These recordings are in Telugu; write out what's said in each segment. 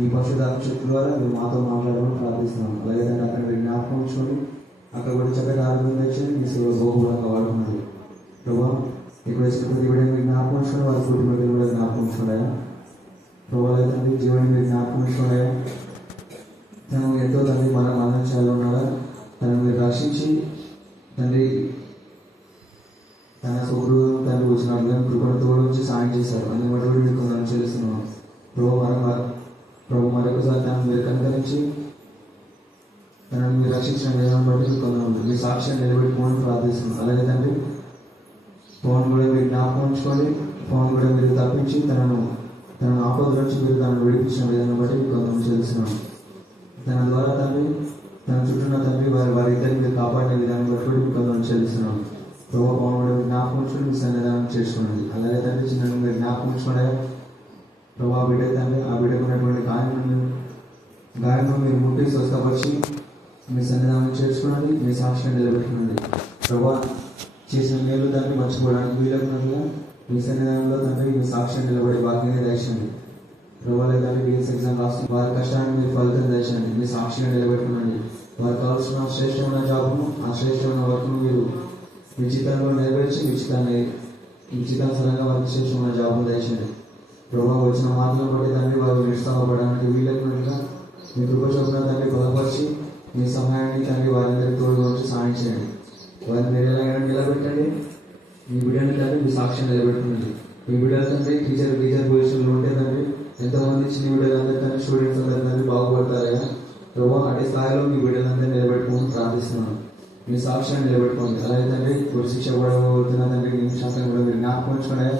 ఈ పరిశుద్ధాత్మ శక్తి ద్వారా మీరు మాతో మాట్లాడమని ప్రార్థిస్తున్నాం. అలాగే తండ్రి అక్కడ మీరు జ్ఞాపకం ఉంచుకొని అక్కడ కూడా చక్కటి ఆరోగ్యం తెచ్చి మీ సేవ బహుమూలంగా వాడుకున్నది ప్రభావ. ఇక్కడ వచ్చిన ప్రతి వీడియో మీరు జ్ఞాపకం ఉంచుకొని వారి కుటుంబాలు కూడా జ్ఞాపకం ఉంచుకున్నాయా ప్రభావ. తండ్రి జీవనం మీరు జ్ఞాపకం ఉంచుకున్నాయా. తను ఎంతో తండ్రి మనం ఆనందించాలి ఉన్నాడా తను మీరు రక్షించి తండ్రి తన సోదరు తండ్రి వచ్చిన కృపణ తోడు వచ్చి సాయం చేశారు. అన్ని బట్టి మీకు కొందరు చేస్తున్నాం ప్రభు మరొకసారి తనను మీరు కనుకరించి తనను మీరు రక్షించిన విధానం బట్టి మీకు కొందరు మీ సాక్ష్యాన్ని నిలబెట్టుకోమని ప్రార్థిస్తున్నాం. అలాగే తండ్రి ఫోన్ కూడా మీరు జ్ఞాపకం ఉంచుకోండి. ఫోన్ కూడా మీరు తప్పించి తన ఆపద నుంచి మీరు తనను విడిపించిన విధానం బట్టి మీకు కొందరు చేస్తున్నాం. తన ద్వారా తండ్రి తన చుట్టూన్న తండ్రి వారి ఇద్దరిని మీరు కాపాడిన విధానం బట్టి మీకు కొందరు చెల్లిస్తున్నాం. ప్రభావ ఫోన్ కూడా జ్ఞాపకం ఉంచుకొని మీ సన్నిధానం చేసుకున్నది. అలాగే తండ్రి చిన్న మీరు జ్ఞాపకం ఉంచుకోండి ప్రభావ. బిడ్డ తండ్రి ఆ బిడ్డకు ఉన్నటువంటి గాయము మీరు ముట్టి స్వస్థపరిచి మీ సన్నిధానం చేసుకున్నది. మీ సాక్ష్యం నిలబెట్టుకున్నది ప్రభావ. చేసిన మేలు తండ్రి మర్చిపోవడానికి వీలకున్నట్టుగా మీ సన్నిధానంలో తండ్రి మీ సాక్ష్యం నిలబడి వాక్యాన్ని దయచండి ప్రభావ. లేదంటే డిఎస్ ఎగ్జామ్ రాసి వారి కష్టాన్ని మీరు ఫలితం దయచండి. మీ సాక్ష్యం నిలబెట్టుకునండి. వారికి కావాల్సిన శ్రేష్టమైన జాబును ఆ శ్రేష్టమైన వర్క్ను మీరు మీ జీతంలో నెరవేర్చి మీ జీతానుసారంగా వారికి శ్రేష్టమైన జాబును దయచండి ప్రభావ. వచ్చిన మాటలను బట్టి తండ్రి వారు నిరుత్సాహపడడానికి వీలైనట్టుగా మీ కృప చొప్పున తండ్రి బలపరిచి మీ సహాయాన్ని తండ్రి వారందరికీ తోడుగా వచ్చి సాయం చేయండి. వారిని మీరు ఎలాగైనా నిలబెట్టండి. మీ బిడ్డని తండ్రి మీ సాక్ష్యం నిలబెట్టుకునండి. మీ బిడ్డల తండ్రి టీచర్ పొజిషన్లో ఉంటే తండ్రి ఎంతోమంది చిన్న బిడ్డలందరూ తండ్రి స్టూడెంట్స్ అందరూ తండ్రి బాగుపడతారుగా ప్రభావ. అదే స్థాయిలో మీ బిడ్డలందరూ నిలబెట్టుకోమని ప్రార్థిస్తున్నాను. మీ సాక్ష్యాన్ని నిలబెట్టుకోండి. అలాగే తండ్రి ఇప్పుడు శిక్ష పడబోతున్న తండ్రి నిమిషాలను కూడా మీరు జ్ఞాపకం ఉంచుకునే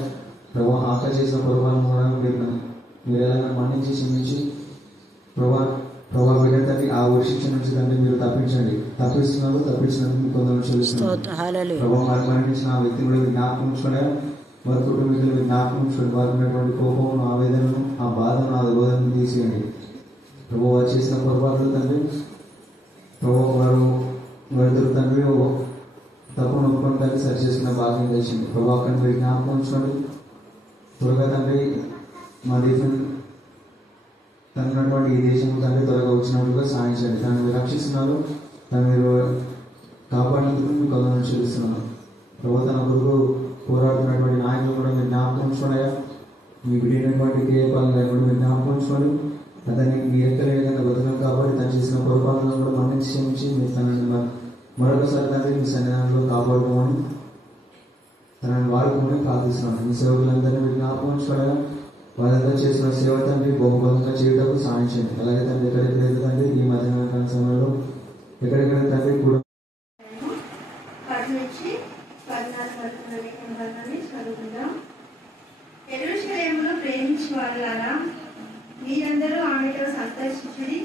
ప్రభావ. ఆకలి చేసిన పొరపాటు కూడా మీరు ఎలా మన్నించి క్షమించి ప్రభావ బిడ్డ తండ్రి ఆ శిక్ష నుంచి తండ్రి మీరు తప్పించినందుకు మీకు కొందరు చూపిస్తున్నారు ప్రభావ. వారు మరణించిన ఆ వ్యక్తిని కూడా మీరు జ్ఞాపకం ఉంచుకునే వారి కుటుంబీకులు మీరు జ్ఞాపకం ఉంచుకోండి. వారికి ఉన్నటువంటి కోపమును ఆవేదనను ఆ బాధను ఆ బోధనను తీసేయండి ప్రభావ. వారు చేసిన పొరపాట్లు తండ్రి ప్రభావ వారిద్దరు తండ్రి తప్పును ఒప్పుకొని తండ్రి సరి చేసుకున్న భాగ్యం చేసింది ప్రభావ. అక్కడ మీరు జ్ఞాపకం ఉంచుకోండి త్వరగా తండ్రి. మా దేశం తనటువంటి ఈ దేశం తండ్రి త్వరగా వచ్చినట్టుగా సాధించండి. తను మీరు రక్షిస్తున్నారు. తను మీరు కాపాడినందుకు మీకు కొందరు చూపిస్తున్నాను ప్రభావ. తన కొరకు పోరాడుతున్నటువంటి నాయకులు కూడా మీరు జ్ఞాపకం ఉంచుకోండి. మీ విడినటువంటి కేపాలను కూడా మీరు జ్ఞాపకం ఉంచుకోండి. అతన్ని మీ ఎక్కడ విధంగా బతుకం కాబట్టి తను చేసిన పొరపాటులను కూడా మన్నించి క్షమించి మీరు తనని మరొకసారి తండ్రి మీ సన్నిధానంలో కాపాడుకోమని తనని వాడుకోమని ప్రార్థిస్తున్నాను. మీ సేవకులందరినీ మీరు జ్ఞాపకం ఉంచుకోవడం వారందరూ చేసిన సేవ తండ్రి బహుబలంగా చేయటకు సాధించండి. అలాగే తండ్రి ఎక్కడెక్కడైతే తండ్రి ఈ మధ్యాహ్న సమయంలో ఎక్కడెక్కడ తండ్రి కూడా ప్రేమించి వాళ్ళారా మీరందరూ ఆమెతో సంతోషించుడి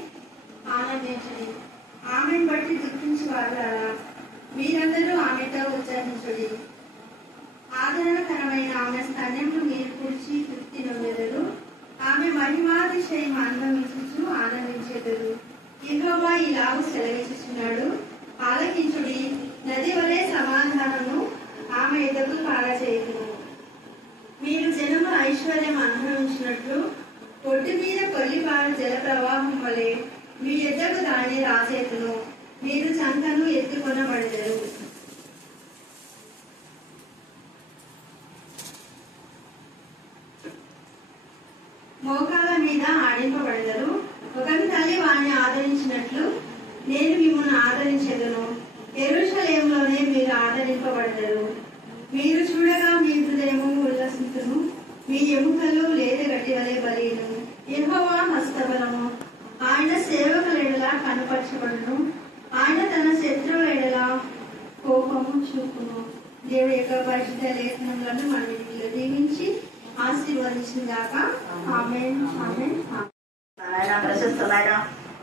ఆనందించుడి. ఆమెను బట్టి దుఃఖించి వాళ్ళారా మీరందరూ ఆమెతో ఉత్సాహించుడి. ఆదరణకరమైన ఆమె స్తన్యములు మీరు కూర్చి తృప్తి నొందెదరు. ఆమె మహిమాతిశయం అనుభవించు ఆనందించెదరు. యెహోవా ఇలాగూ సెలవిస్తున్నాడు, ఆలకించుడి. నది వలె సమాధానము ఆమె ఎదుగు పారచేయును. మీరు జనము ఐశ్వర్యం అనుభవించినట్లు ఒడ్డు మీద కొల్లిపారు జల ప్రవాహం వలె మీ ఎద్దకు దాన్ని రాసేతును. మీరు చంకను ఎత్తుకొనబడతారు. మోకాల మీద ఆడింపబడతారు. ఒకరి తల్లి వాణ్ణి ఆదరించినట్లు నేను మిమ్మల్ని ఆదరించెదను. యెరూషలేములోనే మీరు ఆదరింపబడతారు. మీరు చూడగా మీ హృదయము ఉల్లసించును. మీ ఎముకలు లేత గట్టి వలె బలీను. యెహోవా హస్తబలము ఆయన సేవకుల ఎడల కనపరచబడును. ఆయన తన శత్రువుల ఎడల కోపము చూపును. దేవుడి యొక్క పరిశుద్ధ లేఖనములను మన ఇంట్లో దీవించి ఆశీర్వదించిందాక ఆమేన్ ఆమేన్. ప్రశస్తమైన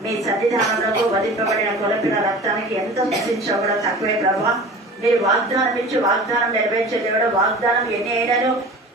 మీ సన్నిధానంలో వధింపబడిన కొలపిన రక్తానికి ఎంత స్థుతించో కూడా తక్కువే ప్రభా. మీరు వాగ్దానం ఇచ్చి వాగ్దానం నెరవేర్చే దేవుడు. వాగ్దానం ఎన్ని అయినాను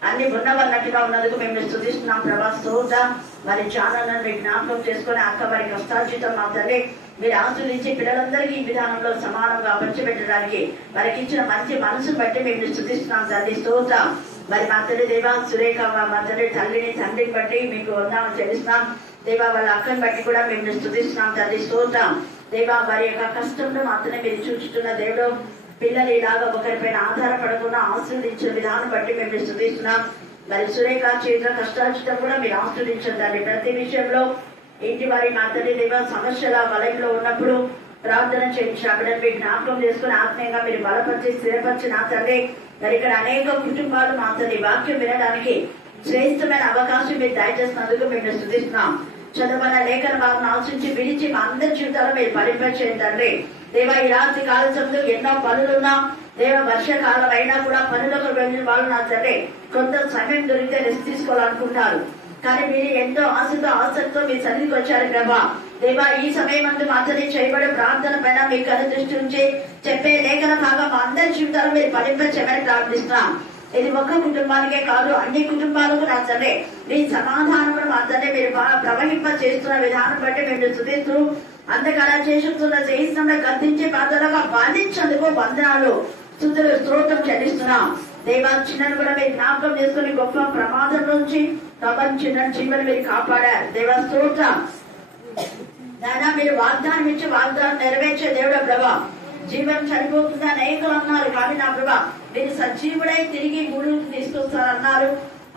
అన్ని ఉన్నవన్నట్టుగా ఉన్నందుకు మేము స్తుతిస్తున్నాం ప్రభా. స్తోత్రం. మరి ఛానల్ మీరు జ్ఞాపకం చేసుకుని అక్క వారి కష్టార్జితం మా తల్లి మీరు ఆశీర్వదించి పిల్లలందరికీ ఈ విధానంలో సమానంగా పంచిపెట్టడానికి వారికి ఇచ్చిన మంచి మనసును బట్టి మేము స్తుతిస్తున్నాం తల్లి. స్తోత్రం. మరి మా తల్లి దేవా సురేఖ మా తల్లి తల్లిని తండ్రిని బట్టి మీకు వందనాలు చెల్లిస్తున్నాం. దేవా వాళ్ళ అక్కని బట్టి కూడా మేము స్తుతిస్తున్నాం తండ్రి. స్తోత్రం దేవా. వారి యొక్క కష్టంలో మాత్రమే మీరు చూచుతున్న దేవుడు. పిల్లలు ఇలాగా ఒకరిపైన ఆధారపడకుండా ఆశీర్వదించిన విధానం బట్టి మేము స్తుతిస్తున్నాం. మరి సురేఖ చేతుల కష్టార్జితం కూడా మీరు ఆశీర్వదించండి. ప్రతి విషయంలో ఇంటి వారి మా తండ్రి దేవా సమస్యల వలయంలో ఉన్నప్పుడు ప్రార్థన చేయించాలని మీరు జ్ఞాపకం చేసుకుని ఆత్మీయంగా మీరు బలపరిచి స్థిరపరిచి నా తండ్రి. మరి ఇక్కడ అనేక కుటుంబాలు మా తండ్రి వాక్యం వినడానికి శ్రేష్టమైన అవకాశం మీరు దయచేసినందుకు మేము స్తుతిస్తున్నాం. చదవన లేఖన భాగం ఆలోచించి విడిచి మా అందరి జీవితాలు మీరు ఫలింపచేయండి తండ్రి. దేవా ఈ రాత్రి కాల సమయంలో ఎన్నో పనులున్నా దేవ వర్షాకాలం అయినా కూడా పనులకు వెళ్ళిన వాళ్ళు నా తండ్రి కొంత సమయం దొరికితే రెస్ట్ తీసుకోవాలనుకుంటారు. కానీ మీరు ఎంతో ఆశతో ఆసక్తితో మీ సన్నిధికి వచ్చారు ప్రభా. దేవా ఈ సమయం అందు మాత్రమే చేయబడే ప్రార్థన పైన మీ కను దృష్టి ఉంచి చెప్పే లేఖన భాగం మా అందరి జీవితాలు మీరు ఫలింపచేయమని ప్రార్థిస్తున్నాం. ఇది ఒక్క కుటుంబానికే కాదు అన్ని కుటుంబాలకు నా తండ్రి మీ సమాధానం మాత్రమే మీరు ప్రవహింప చేస్తున్న విధానం బట్టి మేము స్తుతిస్తూ అంతకాల చేస్తున్న గద్దించి ప్రార్థనగా బంధించేందుకు వందనాలు స్తుతులు స్తోత్రం చెల్లిస్తున్నాం. దేవా చిన్నను కూడా మీరు జ్ఞాపకం చేసుకుని గొప్ప ప్రమాదం నుంచి చిన్న జీవన మీరు కాపాడారు. దేవా స్తోత్రం. నాయనా మీరు వాగ్దానం ఇచ్చి వాగ్దానం నెరవేర్చే దేవుడా ప్రభా. జీవనం చనిపోతుంది అనేకలు అన్నారు కానీ నా ప్రభా మీరు సజీవుడై తిరిగి గూడుకు తీసుకొస్తారన్నారు.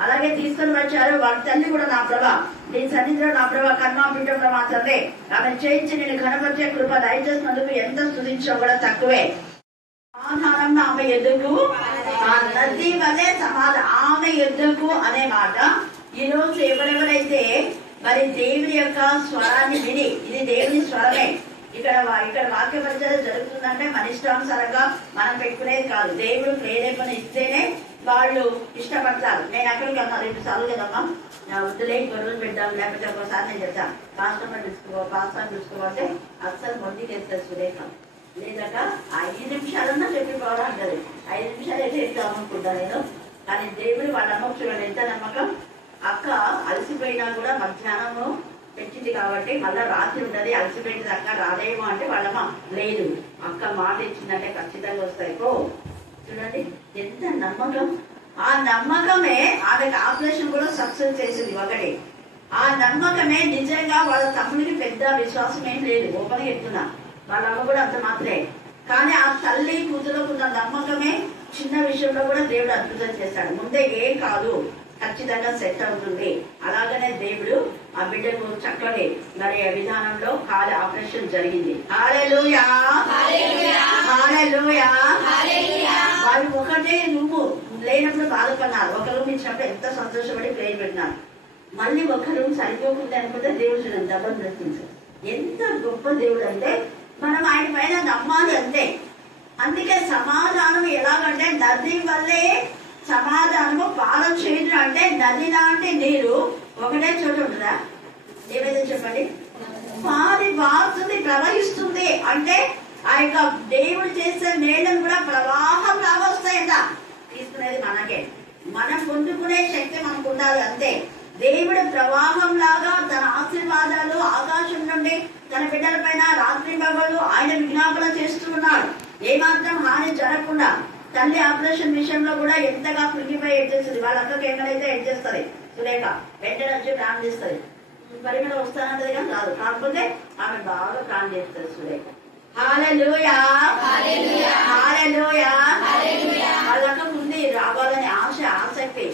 అలాగే తీసుకొని వచ్చారు. వారి తల్లి కూడా నా ప్రభా నీ సన్నిధిలో నా ప్రభా కర్మ బిడ్డంలో మాత్రమే ఆమె చేయించి నేను కనపరిచే కృప దయచేసినందుకు ఎంత స్తుతించో కూడా తక్కువే. సమాధానం ఆమె ఎదుగు ఆ నది వలె ఆమె ఎదుగు అనే మాట ఈ రోజు ఎవరెవరైతే మరి దేవుని యొక్క స్వరాన్ని విని ఇది దేవుని స్వరమే ఇక్కడ వాక్య పరిచయం జరుగుతుందంటే మన ఇష్టానుసారంగా మనం పెట్టుకునేది కాదు. దేవుడు ప్రేరేపణ ఇస్తేనే వాళ్ళు ఇష్టపడతారు. నేను అక్కడికి అన్నా రేపు చదువు కదమ్మా వద్దులే గొర్రెలు పెడదాం లేకపోతే ఒకసారి నేను చెప్తాను పాస్టర్ చూసుకోవాలంటే అస్సలు మొండికి వేస్తారు సురేఖ లేదక 5 నిమిషాలన్నా చెప్పిపోవడం అంటది. 5 నిమిషాలు అయితే చెప్తాం అనుకుంటా నేను. కానీ దేవుడు వాళ్ళ అమ్మకు చూడండి ఎంత నమ్మకం. అక్క అలసిపోయినా కూడా మధ్యాహ్నము తెచ్చింది కాబట్టి మళ్ళా రాత్రి ఉండదు అలసిపోయింది అక్క రాదేమో అంటే వాళ్ళమ్మ లేదు అక్క మాట ఇచ్చిందంటే ఖచ్చితంగా వస్తాయి పో. చూడండి ఎంత నమ్మకం. ఆ నమ్మకమే ఆమెకు ఆపరేషన్ కూడా సక్సెస్ చేసింది ఒకటి. ఆ నమ్మకమే నిజంగా వాళ్ళ తమ్ముడికి పెద్ద విశ్వాసం ఏం లేదు ఓపెన్ చెప్తున్నా. వాళ్ళ అమ్మ కూడా అంత మాత్రమే. కానీ ఆ తల్లి కూతురుకు ఉన్న నమ్మకమే చిన్న విషయంలో కూడా దేవుడు అద్భుతం చేశాడు. ముందే ఏం కాదు ఖచ్చితంగా సెట్ అవుతుంది. అలాగనే దేవుడు ఆ బిడ్డకు చక్కని మరి విధానంలో కాలి ఆపరేషన్ జరిగింది. హల్లెలూయా హల్లెలూయా. వాళ్ళు ఒకటే నువ్వు లేనప్పుడు బాధపడినారు. ఒక రూమ్ ఇచ్చినప్పుడు ఎంత సంతోషపడి ప్రేర్ పెట్టినారు. మళ్ళీ ఒక రూమ్ సరిపోతుంది అనుకుంటే దేవుడు చూడండి డబ్బులు దర్శించారు. ఎంత గొప్ప దేవుడు అంటే మనం ఆయన పైన నమ్మాలి అంతే. అందుకే సమాధానం ఎలాగంటే నది వల్లే సమాధానము పాలం చేయడం అంటే నది లాంటి నీరు ఒకటే చోట ఉంటుందా? ఏమైతే చెప్పండి పారుతుంది ప్రవహిస్తుంది అంటే ఆ యొక్క దేవుడు చేసే నీళ్ళను కూడా ప్రవాహం లాగా వస్తాయంట. తీసుకునేది మనకే మనం పొందుకునే శక్తి మనకు ఉండాలి అంతే. దేవుడు ప్రవాహం లాగా తన ఆశీర్వాదాలు ఆకాశం నుండి తన బిడ్డల పైన రాత్రి పగలు ఆయన విజ్ఞాపన చేస్తూ ఉన్నాడు. ఏమాత్రం హాని జరగకుండా. తల్లి ఆపరేషన్ విషయంలో కూడా ఎంతగా కృంగిపోయి ఎడ్ చేస్తుంది. వాళ్ళ అక్కకి ఎక్కడైతే ఎడ్ చేస్తుంది సురేఖ వెంటనే వచ్చి ప్రాణం చేస్తుంది. పరిమళ వస్తానంటది కానీ రాదు. కాకపోతే ఆమె బాగా ప్రాణం చేస్తుంది సురేఖ. హల్లెలూయా హల్లెలూయా. వాళ్ళ అక్కకు ఉంది రావాలని ఆసక్తి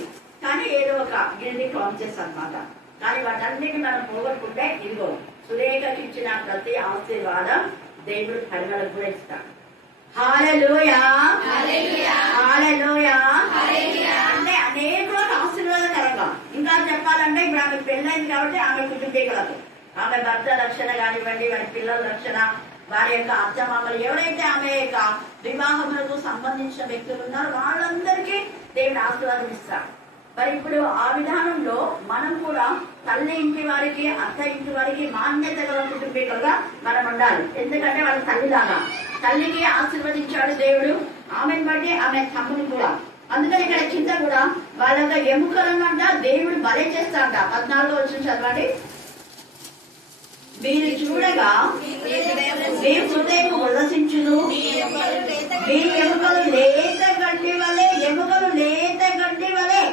కానీ ఏదో ఒక గిరిని ప్రామిసెస్ అన్నమాట. కానీ వాటన్నిటిని మనం పోగొట్టుకుంటే ఇదిగో సురేఖకి ఇచ్చిన ప్రతి ఆశీర్వాదం దేవుడు పరిమళకు కూడా ఇస్తాడు. హల్లెలూయా హల్లెలూయా. అంటే అనేక ఆశీర్వాదకరంగా. ఇంకా చెప్పాలంటే ఇప్పుడు ఆమె పెళ్ళైంది కాబట్టి ఆమె కుటుంబీకులకు ఆమె భర్త రక్షణ కానివ్వండి వారి పిల్లల రక్షణ వారి యొక్క అత్తమామలు ఎవరైతే ఆమె యొక్క వివాహములకు సంబంధించిన వ్యక్తులు ఉన్నారో వాళ్ళందరికీ దేవుడు ఆశీర్వాదం ఇస్తాడు. మరి ఇప్పుడు ఆ విధానంలో మనం కూడా తల్లి ఇంటి వారికి అత్త ఇంటి వారికి మాన్యత గల కుటుంబీకులుగా మనం ఉండాలి. ఎందుకంటే వాళ్ళ తల్లిలాగా తల్లికి ఆశీర్వదించాడు దేవుడు. ఆమెను బట్టి ఆమె తమ్ముని కూడా. అందుకని ఇక్కడ కింద కూడా వాళ్ళ యొక్క ఎముకలనంట దేవుడు బలే చేస్తాడంట. 14వ వచనం చదవండి. మీరు చూడగా మీ హృదయం ఉల్లసించును, మీ ఎముకలు లేత గడ్డి వలె. ఎముకలు లేత గడ్డి వలె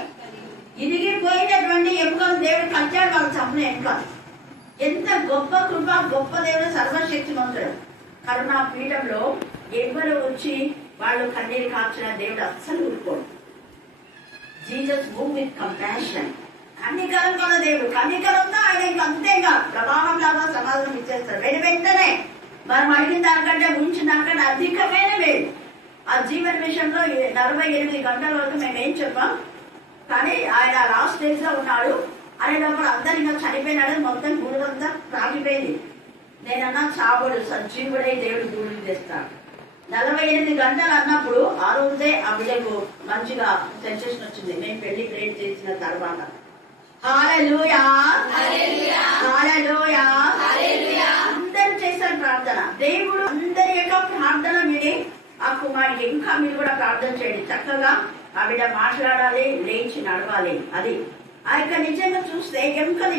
ఇరిగిపోయినటువంటి ఎముకలు దేవుడు కట్టాడు వాళ్ళ చంపున ఎముకలు. ఎంత గొప్ప కృప, గొప్ప దేవుడు, సర్వశక్తిమంతుడు. కరుణా పీఠంలో ఎవరు వచ్చి వాళ్ళు కన్నీరు కార్చిన దేవుడు అస్సలు ఊరుకోడు. Jesus move with compassion. కన్నికరం కల దేవుడు, కన్నికరంతో ఆయన ఇంకంతేగా ప్రవాహం లాగా సమాధానం ఇచ్చేస్తారు వెంటనే. మనం అడిగిన దానికంటే ఉంచిన దానికంటే అధికమైన వేడు. ఆ జీవన విషయంలో 48 గంటల వరకు మేము ఏం చెప్పాం, కానీ ఆయన లాస్ట్ స్టేజ్ లో ఉన్నాడు. ఆయన లోపల అందరు ఇంకా చనిపోయినాడు, మొత్తం గూడంతా తాగిపోయింది. నేనన్నా చావుడు సజీవుడై దేవుడు గూడు చేస్తాడు. 48 గంటలు అన్నప్పుడు ఆ రోజే ఆ బిడ్డకు మంచిగా సెన్సేషన్ వచ్చింది. మేము పెళ్లి ప్రేర్ చేసిన తర్వాత హల్లెలూయా, హల్లెలూయా, అందరూ చేశారు ప్రార్థన. దేవుడు అందరి యొక్క ప్రార్థన విని ఆ కుమారుడికి ఇంకా మీరు కూడా ప్రార్థన చేయండి. చక్కగా ఆ బిడ్డ మాట్లాడాలి, లేచి నడవాలి. అది ఆ యొక్క నిజంగా చూస్తే ఎముకలు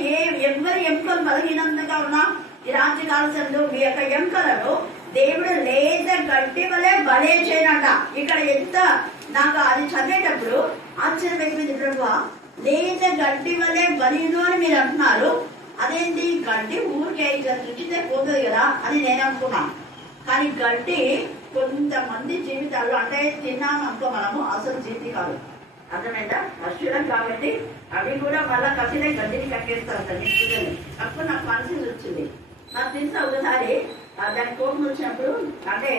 ఎవరి ఎముకలు బలహీనంగా ఉన్నా ఈ రాత్రి కాలంలో మీ యొక్క ఎముకలను దేవుడు లేత గట్టి వలె బలే చేయనంట. ఇక్కడ ఎంత నాకు అది చదివేటప్పుడు ఆశ్చర్యమైపోయింది. ప్రభు లేత గట్టి వలె బలీను అని మీరు అంటున్నారు, అదేంటి గడ్డి ఊరికే ఇట్లా చుచ్చితే పోతుంది కదా అని నేను అనుకున్నాను. కానీ గడ్డి కొంతమంది జీవితాల్లో అంటే తిన్నాము అనుకో మనము, అసలు జీవితం కాదు. అర్థమైందా? పశువులం కాబట్టి అవి కూడా మళ్ళా కసిలే గడ్డిని కట్టేస్తారు నిశ్చితంగా. అప్పుడు నాకు మనసు వచ్చింది. నాకు తెలిసిన ఒకసారి దాని కోపం వచ్చినప్పుడు అంటే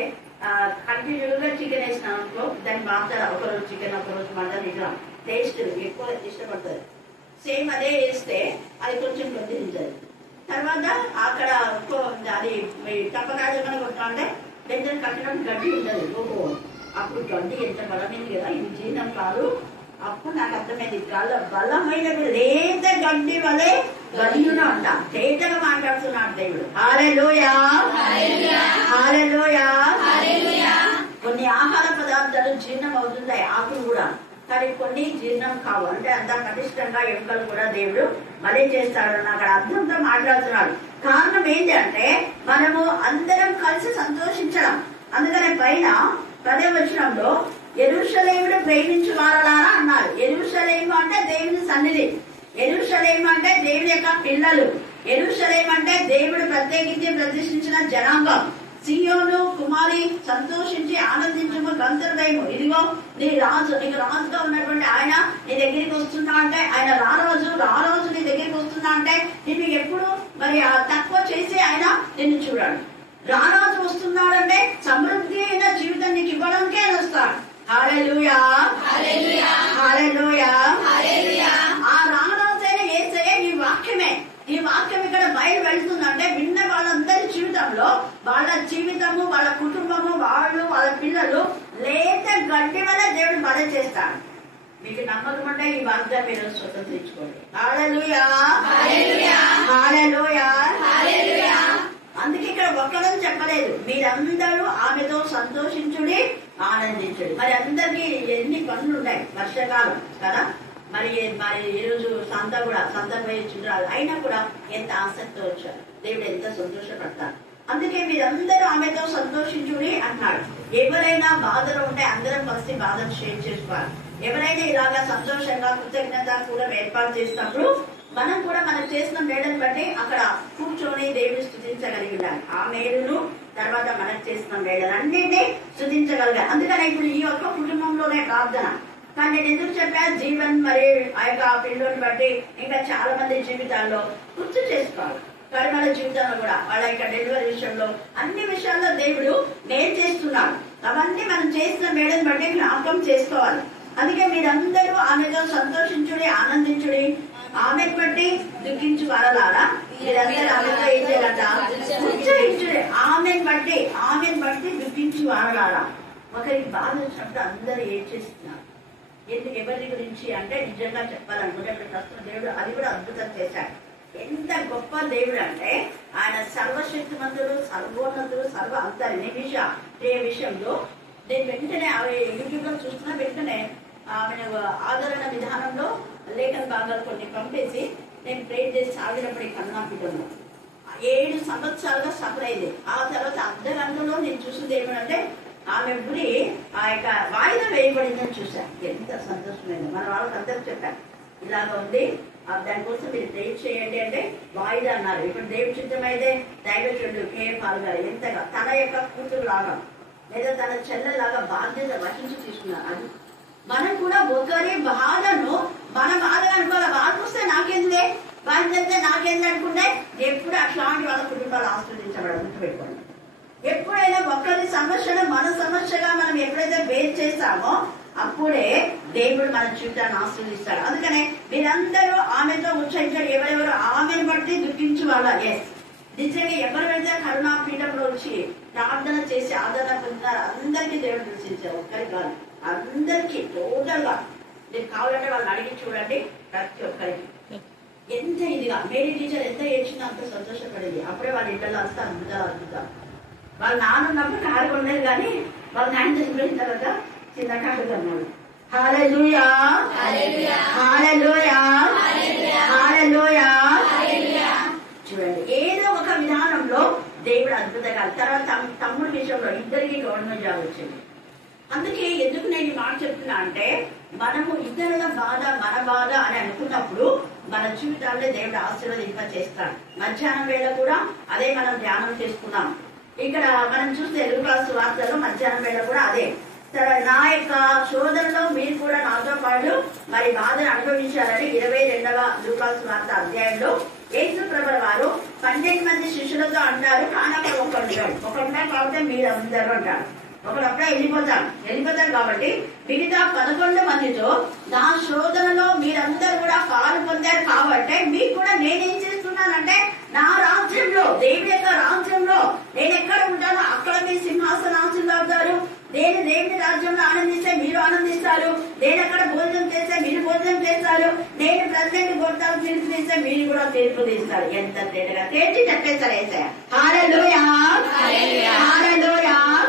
కంటిన్యూగా చికెన్ వేసినాం అనుకో, దాన్ని బాగా ఒకరోజు చికెన్ ఒకరోజు మటన్ ఇట్లా టేస్ట్ ఎక్కువ ఇష్టపడుతుంది. సేమ్ అదే వేస్తే అది కొంచెం గడ్డించదు. తర్వాత అక్కడ అది తప్పకాయ కొట్టా అంటే వెంటనే కట్టడానికి గడ్డి ఉండదు. ఓహో అప్పుడు గడ్డి ఎంత బలమైంది కదా, ఇది జీర్ణం కాదు. అప్పుడు నాకు అర్థమైంది, బలమైన లేత గడ్డి వలె బలియున అంట. తేటగా మాట్లాడుతున్నాడు దేవుడు. హల్లెలూయా, హల్లెలూయా. కొన్ని ఆహార పదార్థాలు జీర్ణం అవుతుంటాయి, ఆకులు కూడా, కానీ కొన్ని జీర్ణం కావు. అంటే అంత పటిష్టంగా ఎముకలు కూడా దేవుడు బలి చేస్తాడు. అక్కడ అర్థంతో మాట్లాడుతున్నాడు. కారణం ఏంటి అంటే మనము అందరం కలిసి సంతోషించడం. అందుకనే పైన 10వ వచనంలో యెరూషలేమును ప్రేమించు వారలారా అన్నారు. యెరూషలేము అంటే దేవుని సన్నిధి, యెరూషలేము అంటే దేవుని యొక్క పిల్లలు, యెరూషలేము అంటే దేవుడు ప్రత్యేకించి ప్రతిష్ఠించిన జనాంగం. సియోను కుమారి సంతోషించి ఆనందించము, గంతర్వేము, ఇదిగో నీ రాజు, నీకు రాజుగా ఉన్నటువంటి ఆయన నీ దగ్గరికి వస్తున్నా అంటే, ఆయన రారాజు నీ దగ్గరికి వస్తున్నా అంటే నిన్ను ఎప్పుడు మరి తక్కువ చేసి ఆయన నిన్ను చూడాడు. రారాజు వస్తున్నాడంటే సమృద్ధి అయిన జీవితం నీకు ఇవ్వడానికే ఆయన వస్తాడు. హల్లెలూయా, హల్లెలూయా. ఆ రారాజైన యేసయ్య ఈ వాక్యమే. ఈ వాక్యం ఇక్కడ బయలు వెళ్తుందంటే విన్న వాళ్ళందరి జీవితంలో వాళ్ళ జీవితము, వాళ్ళ కుటుంబము, వాళ్ళ పిల్లలు లేత గడ్డి వల్ల దేవుడు బల చేస్తాడు. మీకు నమ్మకం అంటే ఈ వాగ్దానం మీరు స్వతంత్రించుకోండి. హల్లెలూయా, హల్లెలూయా. అందుకే ఇక్కడ ఒక్కరని చెప్పలేదు, మీరందరూ ఆమెతో సంతోషించుడి, ఆనందించుడి. మరి అందరికి ఎన్ని పనులు ఉన్నాయి, వర్షాకాలం కదా, మరి ఈ రోజు సంత పోయి చూడాలి. అయినా కూడా ఎంత ఆసక్తి వచ్చారు, దేవుడు ఎంత సంతోషపడతారు. అందుకే మీరందరూ ఆమెతో సంతోషించుడి అన్నాడు. ఎవరైనా బాధలో ఉంటే అందరం కలిసి బాధను షేర్ చేసుకోవాలి. ఎవరైనా ఇలాగా సంతోషంగా కృతజ్ఞత కూడా ఏర్పాటు చేసినప్పుడు మనం కూడా మనం చేసిన మేడను బట్టి అక్కడ కూర్చొని దేవుని స్తుతించగలిగి ఉండాలి. ఆ మేలును తర్వాత మనం చేసిన మేడలన్నింటినీ స్తుతించగలిగాలి. అందుకని ఇప్పుడు ఈ యొక్క కుటుంబంలోనే ప్రార్థన. కానీ నేను ఎందుకు చెప్పా, జీవన్ మరి ఆ యొక్క పిల్లోని బట్టి ఇంకా చాలా మంది జీవితాల్లో గుర్తు చేసుకోవాలి. పరిమళ జీవితంలో కూడా వాళ్ళ యొక్క డెలివరీ విషయంలో అన్ని విషయాల్లో దేవుడు నేను చేస్తున్నాడు. అవన్నీ మనం చేసిన మేడను బట్టి జ్ఞాపకం చేసుకోవాలి. అందుకే మీరందరూ ఆమెతో సంతోషించుడి, ఆనందించుడి, ఆమెను బట్టి దుఃఖించు వారలారా. మీరందరూ ఆమెతో ఏం చేయాలట, ఉత్సహించుడి. ఆమెను బట్టి దుఃఖించు వారలారా. ఒకరికి బాధ వచ్చినప్పుడు అందరూ ఏం చేస్తున్నారు, ఎందుకు ఎవరి గురించి అంటే నిజంగా చెప్పాలనుకుంటే ప్రస్తుతం దేవుడు అది కూడా అద్భుతం చేశాడు. ఎంత గొప్ప దేవుడు అంటే ఆయన సర్వశక్తిమంతుడు, సర్వోన్నతుడు, సర్వ అంతరి ఏ విషయంలో నేను వెంటనే యూట్యూబ్ లో చూస్తున్నా, వెంటనే ఆమె ఆదరణ విధానంలో లేఖన భాగాలు కొన్ని పంపేసి నేను ప్రేర్ చేసి సాగినప్పుడు కన్నాపీఠంలో 7 సంవత్సరాలుగా సఫర్ అయింది. ఆ తర్వాత అర్ధగంటలో నేను చూసింది ఏమంటే ఆమె గురి ఆ యొక్క వాయిదా వేయబడిందని చూశాను. ఎంత సంతోషమైంది. మన వాళ్ళకి అందరూ చెప్పాను, ఇలాగ ఉంది దానికోసం మీరు ప్రేర్ చేయండి అంటే వాయిదా అన్నారు. ఇప్పుడు దేవుడి చిత్తం అయితే దైవజనుడు కేఎఫ్ఆర్ గారు ఎంతగా తన యొక్క కూతురు లాగా లేదా తన చెల్లెలాగా బాధ్యత వహించి తీసుకున్నారు. అది మనం కూడా ఒకరి బాధను మన బాధగా అనుకోవాలి. బాధ వస్తే నాకేందే, బాధ చెప్తే నాకేంది అనుకుంటే ఎప్పుడు అట్లాంటి వాళ్ళ కుటుంబాలు ఆస్వాదించబడ గుర్తుపెట్టుకోండి. ఎప్పుడైనా ఒకరి సమస్యను మన సమస్యగా మనం ఎప్పుడైతే బేస్ చేస్తామో అప్పుడే దేవుడు మన జీవితాన్ని ఆస్వాదిస్తాడు. అందుకనే మీరందరూ ఆమెతో ఉచ్చరించారు. ఎవరెవరు ఆమెను బట్టి దుఃఖించు వాళ్ళ నిజంగా ఎవరైతే కరుణా పీఠంలో వచ్చి ప్రార్థన చేసి ఆదరణ పొందుతారు అందరికీ దేవుడు దర్శించారు. ఒక్కరికి కాదు, అందరికీ టోటల్ గా. మీరు కావాలంటే వాళ్ళని అడిగి చూడండి. ప్రతి ఒక్కరికి ఎంత ఇదిగా మేరీ టీచర్ ఎంత ఏడ్చిందో అంత సంతోషపడింది. అప్పుడే వాళ్ళ ఇంట్లో అంతా అద్భుతాలు. వాళ్ళ నాన్న ఉన్నప్పుడు కారు కొనలేదు కానీ వాళ్ళ నాన్న చనిపోయిన తర్వాత చిన్న కారు కొన్నాడు. హల్లెలూయా హల్లెలూయా హల్లెలూయా. చూడండి, ఏదో ఒక విధానంలో దేవుడు అద్భుతంగా. తర్వాత తమ్ముడి విషయంలో ఇద్దరికి గవర్నమెంట్ జాబ్ వచ్చింది. అందుకే ఎందుకు నేను ఈ మాట చెప్తున్నా అంటే మనము ఇతరుల బాధ మన బాధ అని అనుకున్నప్పుడు మన జీవితాల్లో దేవుడు ఆశీర్వదింప చేస్తాడు. మధ్యాహ్నం వేళ కూడా అదే మనం ధ్యానం చేసుకున్నాం. ఇక్కడ మనం చూస్తే లూకాసు వార్తలో మధ్యాహ్నం వేళ కూడా అదే. నా యొక్క సోదరులో మీరు కూడా నాతో పాటు మరి బాధను అనుభవించాలని 22వ లూకాసు వార్త అధ్యాయంలో యేసు ప్రభువు వారు 12 మంది శిష్యులతో అంటారు. కానీ అక్కడ ఒకడున్నాడు కాబట్టి మీరు అందరూ అంటారు. ఒకడప్పుడే వెళ్ళిపోతారు కాబట్టి మిగతా 11 మందితో నా శోధనలో మీరందరూ కూడా పాలు పొందారు కాబట్టి మీకు కూడా నేనేం చేస్తున్నానంటే నా రాజ్యంలో, దేవుడి యొక్క రాజ్యంలో నేను ఎక్కడ ఉంటానో అక్కడ మీ సింహాసనాసులు అవుతారు. నేను దేవుడి రాజ్యంలో ఆనందిస్తే మీరు ఆనందిస్తారు. నేను అక్కడ భోజనం చేస్తే మీరు భోజనం చేస్తారు. నేను ప్రెసిడెంట్ కొడతాను తీర్పు తీస్తే మీరు కూడా తీర్పు తీస్తారు. ఎంత తేటగా తేల్చి చెప్పేస్తారు ఏసయ్య. హల్లెలూయా హల్లెలూయా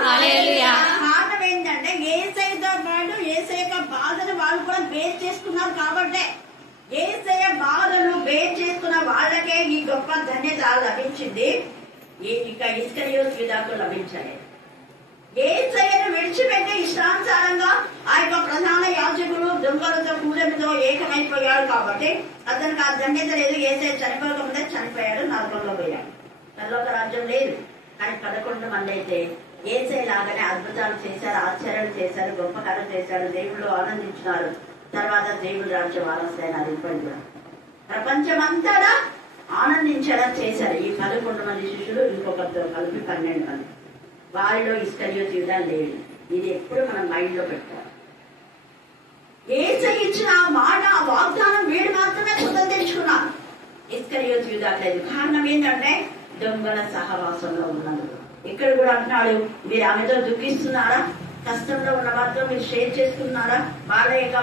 హల్లెలూయా. కారణం ఏంటంటే ఏసయ్యతో పాటు ఏసయ్య యొక్క బాధను వాళ్ళు కూడా బేస్ చేసుకున్నారు కాబట్టి ఏసయ్య బాధను బేస్ చేసుకున్న వాళ్ళకే ఈ గొప్ప ధన్యత లభించింది. ఇక ఇస్కరియోతు యూదాకు లభించాలి. ఏసయ్యను విడిచిపెట్టి ఇష్టానుసారంగా ఆ యొక్క ప్రధాన యాజకులు దొంగలతో కూలమితో ఏకమైపోయాడు కాబట్టి అతనికి ఆ ధన్యత లేదు. ఏసయ్య చనిపోకముందే చనిపోయాడు, నరకంలో పోయాడు. పరలోక రాజ్యం లేదు. కానీ 11 మంది అయితే ఏసయ్య లాగానే అద్భుతాలు చేశారు, ఆశ్చర్యాలు చేశారు, గొప్ప కార్యం చేశారు, దేవుళ్ళు ఆనందించినారు. తర్వాత దేవుడి రాజ్యం వారసులైనారు. ఇప్పటి కూడా ప్రపంచమంతా ఆనందించేలా చేశారు ఈ 11 మంది శిష్యులు. ఇంకొకరితో కలిపి 12 మంది. వారిలో ఇస్కరియోతు యూదా లేడు. ఇది ఎప్పుడు మనం మైండ్ లో పెట్టాలి. యేసు ఇచ్చిన ఆ మాట, ఆ వాగ్దానం వీడు మాత్రమే సొంతం తెచ్చుకున్నారు. ఇస్కరియోతు యూదా లేదు. కారణం ఏంటంటే దొంగల సహవాసంలో ఉన్నారు. ఇక్కడ కూడా అంటున్నాడు, మీరు ఆమెతో దుఃఖిస్తున్నారా? కష్టంలో ఉన్న వారితో మీరు షేర్ చేసుకున్నారా? వాళ్ళ యొక్క